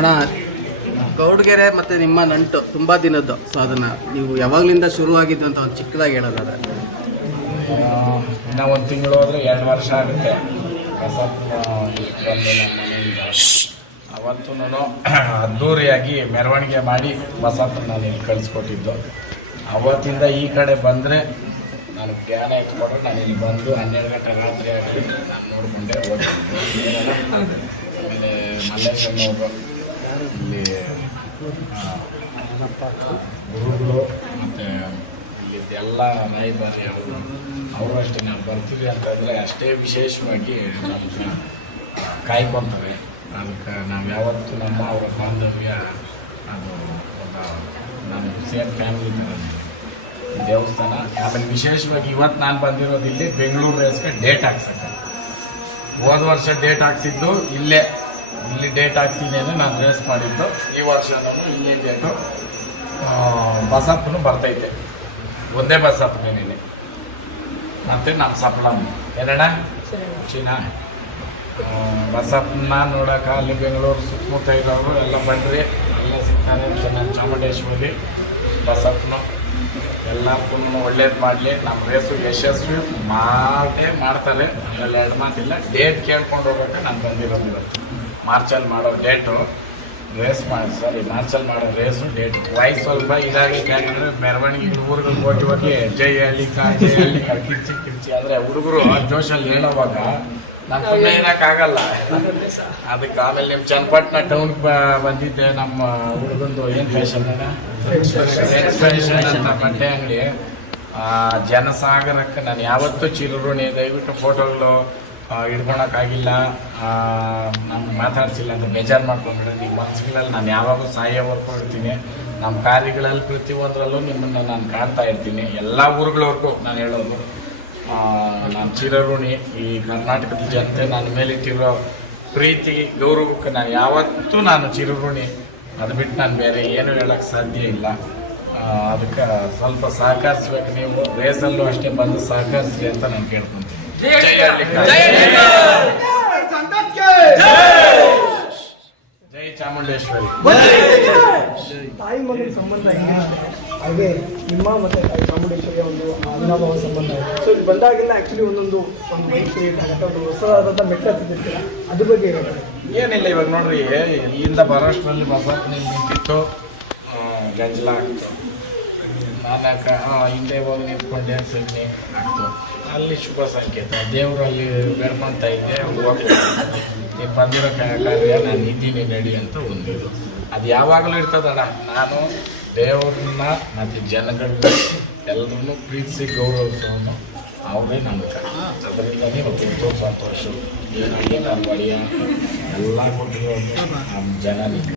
ಅಣ್ಣ ಗೌಡ್ಗೆರೆ ಮತ್ತು ನಿಮ್ಮ ನಂಟು ತುಂಬ ದಿನದ್ದು. ಸೊ ಅದನ್ನು ನೀವು ಯಾವಾಗಲಿಂದ ಶುರುವಾಗಿದ್ದು ಅಂತ ಒಂದು ಚಿಕ್ಕದಾಗಿ ಹೇಳೋದಾದ್ರೆ. ಇನ್ನೂ ಒಂದು ತಿಂಗಳು ಹೋದರೆ ಎರಡು ವರ್ಷ ಆಗುತ್ತೆ. ಅವತ್ತು ನಾನು ಅದ್ದೂರಿಯಾಗಿ ಮೆರವಣಿಗೆ ಮಾಡಿ ಬಸಪ್ಪನ ನಾನು ಇಲ್ಲಿ ಕಳಿಸ್ಕೊಟ್ಟಿದ್ದು. ಅವತ್ತಿಂದ ಈ ಕಡೆ ಬಂದರೆ ನಾನು ಧ್ಯಾನ ಇಟ್ಕೊಂಡು ನಾನು ಇಲ್ಲಿ ಬಂದು ಹನ್ನೆರಡು ಗಂಟೆ ರಾತ್ರಿ ಆಗಲಿ ನಾನು ನೋಡಿಕೊಂಡೆ ಹೋಗ್ತೀನಿ ಆಮೇಲೆ ಮಲ್ಲೇಶ್ವರ ಆ, ಗುರುಗಳು ಮತ್ತು ಇಲ್ಲಿದ್ದೆಲ್ಲ ರಾಯಭಾರಿ ಅವರು ಅವರು ಅಷ್ಟೇ ನಾವು ಬರ್ತೀವಿ ಅಂತಂದರೆ ಅಷ್ಟೇ ವಿಶೇಷವಾಗಿ ನಮ್ಗೆ ಕಾಯ್ಕೊತಾರೆ. ಅದಕ್ಕೆ ನಾವು ಯಾವತ್ತೂ ನಮ್ಮ ಅವರ ಬಾಂಧವ್ಯ ಅದು ನಮ್ಮ ಸೇಮ್ ಫ್ಯಾಮಿಲಿ ಥರ ದೇವಸ್ಥಾನ, ಆಮೇಲೆ ವಿಶೇಷವಾಗಿ ಇವತ್ತು ನಾನು ಬಂದಿರೋದು ಇಲ್ಲಿ ಬೆಂಗಳೂರು ರೇಸ್ಗೆ ಡೇಟ್ ಹಾಕ್ಸಕ್ಕೆ. ಹೋದ ವರ್ಷ ಡೇಟ್ ಹಾಕ್ಸಿದ್ದು ಇಲ್ಲೇ. ಇಲ್ಲಿ ಡೇಟ್ ಹಾಕ್ತೀನಿ ಅಂದರೆ ನಾನು ರೇಸ್ ಮಾಡಿದ್ದು. ಈ ವರ್ಷ ನಾನು ಇನ್ನೇ ಡೇಟು ಬಸಪ್ಪನು ಬರ್ತೈತೆ ಒಂದೇ ಬಸಪ್ಪನೇನೆ ಮತ್ತು ನಮ್ಮ ಸಪ್ಲಮ್ ಎರಡ? ಚೀನಾ ಬಸಪ್ಪನ ನೋಡೋಕೆ ಅಲ್ಲಿ ಬೆಂಗಳೂರು ಸುತ್ತಮುತ್ತ ಇರೋರು ಎಲ್ಲ ಬಂದ್ರಿ. ಎಲ್ಲ ಸಿಗ್ತಾನೆ ಚೆನ್ನಾಗಿ ಚಾಮುಂಡೇಶ್ವರಿ. ಬಸಪ್ಪನು. ಎಲ್ಲರಿಗೂ ಒಳ್ಳೇದು ಮಾಡಲಿ. ನಮ್ಮ ರೇಸು ಯಶಸ್ವಿ ಮಾಡೇ ಮಾಡ್ತಾರೆ. ಆಮೇಲೆ ಎರಡು ಮಾತಿಲ್ಲ ಡೇಟ್ ಕೇಳ್ಕೊಂಡು ಹೋಗೋಕೆ ನಾನು ಬಂದಿರೋದು ಮಾರ್ಚಲ್ಲಿ ಮಾಡೋ ಡೇಟು ರೇಸ್ ಮಾಡಿ ಸಾರಿ ಮಾರ್ಚಲ್ಲಿ ಮಾಡೋ ರೇಸು ಡೇಟ್ ವಾಯ್ಸ್ ಸ್ವಲ್ಪ ಇದಾಗೈತೆ. ಯಾಕಂದರೆ ಮೆರವಣಿಗೆ ಊರುಗಳಿಗೆ ಹೋಗಿ ಹೋಗಿ, ಜೈ ಹಳ್ಳಿ ಕಾ ಜೈ ಹಳ್ಳಿ ಕಿರ್ಚಿ ಕಿರ್ಚಿ ಆದರೆ ಹುಡುಗರು ಜೋಶಲ್ಲಿ ಹೇಳೋವಾಗ ನಾನು ಸುಮ್ಮನೆ ಇರೋಕ್ಕಾಗಲ್ಲ ಅದಕ್ಕೆ ಆಮೇಲೆ ನಿಮ್ಮ ಚನ್ನಪಟ್ಟಣ ಟೌನ್ಗೆ ಬಂದಿದ್ದೆ. ನಮ್ಮ ಹುಡುಗಂದು ಏನು ಫ್ಯಾಷನ್ ಎಕ್ಸ್ಪ್ರೆಷನ್ ಅಂತ ಬಟ್ಟೆ ಅಂಗಡಿ ಜನಸಾಗರಕ್ಕೆ ನಾನು ಯಾವತ್ತೂ ಚಿರಋಣಿ, ದಯವಿಟ್ಟು ಫೋಟೋಗಳು ಹಿಡ್ಕೊಳಕ್ಕಾಗಿಲ್ಲ. ನಾನು ಮಾತಾಡ್ಸಿಲ್ಲ ಅಂತ ಬೇಜಾರು ಮಾಡ್ಕೊಂಡ್ರೆ ನಿಮ್ಮ ಮನಸ್ಸುಗಳಲ್ಲಿ ನಾನು ಯಾವಾಗೂ ಸಹಾಯ ಇರ್ತೀನಿ. ನಮ್ಮ ಕಾರ್ಯಗಳಲ್ಲಿ ಪ್ರತಿಯೊಂದರಲ್ಲೂ ನಿಮ್ಮನ್ನು ನಾನು ಕಾಣ್ತಾ ಇರ್ತೀನಿ. ಎಲ್ಲ ಊರುಗಳವರೆಗೂ ನಾನು ಹೇಳೋದು ನಾನು ಚಿರಋಣಿ, ಈ ಕರ್ನಾಟಕದ ಜನತೆ ನನ್ನ ಮೇಲಿಟ್ಟಿರೋ ಪ್ರೀತಿ, ಗೌರವಕ್ಕೆ ನಾನು ಯಾವತ್ತೂ ನಾನು ಚಿರಋಣಿ. ಅದು ಬಿಟ್ಟು ನಾನು ಬೇರೆ ಏನು ಹೇಳಕ್ಕೆ ಸಾಧ್ಯ ಇಲ್ಲ. ಅದಕ್ಕೆ ಸ್ವಲ್ಪ ಸಹಕರಿಸ್ಬೇಕು ನೀವು. ರೇಸಲ್ಲೂ ಅಷ್ಟೇ ಬಂದು ಸಹಕರಿಸಿ ಅಂತ ನಾನು ಕೇಳ್ಕೊಂತೀನಿ. ಜೈ ಚಾಮುಂಡೇಶ್ವರಿ. ತಾಯಿ ಮಗನ ಸಂಬಂಧ ಹಾಗೆ ನಿಮ್ಮ ಮತ್ತೆ ತಾಯಿ ಚಾಮುಂಡೇಶ್ವರಿಯ ಒಂದು ಅವಿನಾಭಾವ ಸಂಬಂಧ ಇದೆ. ಸೊ ಇಲ್ಲಿ ಬಂದಾಗೆಲ್ಲ ಆಕ್ಚುಲಿ ಒಂದೊಂದು ಒಂದು ಮೈಂಡ್ ಕ್ರಿಯೇಟ್ ಆಗುತ್ತೆ ಒಂದು ಹೊಸದಾದಂಥ ಮೆಟ್ಟ ಹತ್ತಿರ್ತೀರ ಅದ್ರ ಬಗ್ಗೆ ಹೇಳ್ತಾರೆ? ಏನಿಲ್ಲ ಇವಾಗ ನೋಡ್ರಿ ಇಲ್ಲಿಂದ ಮಹಾರಾಷ್ಟ್ರದಲ್ಲಿ ಬಸಪ್ಪ ನಿಂತಿತ್ತು. ಗಂಜಲ ಆಗ್ತು. ನಾನು ಕ- ಹಿಂದೆ ಹೋಗಿ ನಿಂತ್ಕೊಂಡೆ ಅನ್ಸಿದ್ನಿ ಆಗ್ತು. ಅಲ್ಲಿ ಶುಭ ಸಂಕೇತ. ದೇವರಲ್ಲಿ ಬೇಡ್ಕೊಂತ ಇದ್ದೆ ಹೋಗ್ತಾ ನೀವು ಬಂದಿರೋ ಕಾರ್ಯ ನಾನು ಇದ್ದೀನಿ ನಡಿ ಅಂತ ಒಂದಿದು ಅದು ಯಾವಾಗಲೂ ಇರ್ತದಣ್ಣ ನಾನು ದೇವ್ರನ್ನ ಮತ್ತು ಜನಗಳನ್ನ ಎಲ್ಲರನ್ನೂ ಪ್ರೀತಿಸಿ ಗೌರವಿಸೋನು ಅವರೇ ನನ್ನ ಅದರಿಂದನೇ ಇವತ್ತು ಎಷ್ಟೋ ಸಂತೋಷ ಏನಾಗಿ ನಾನು ಬಳಿಯ ಎಲ್ಲ ಕೊಟ್ಟಿರೋದು ನಮ್ಮ ಜನನಿಗೆ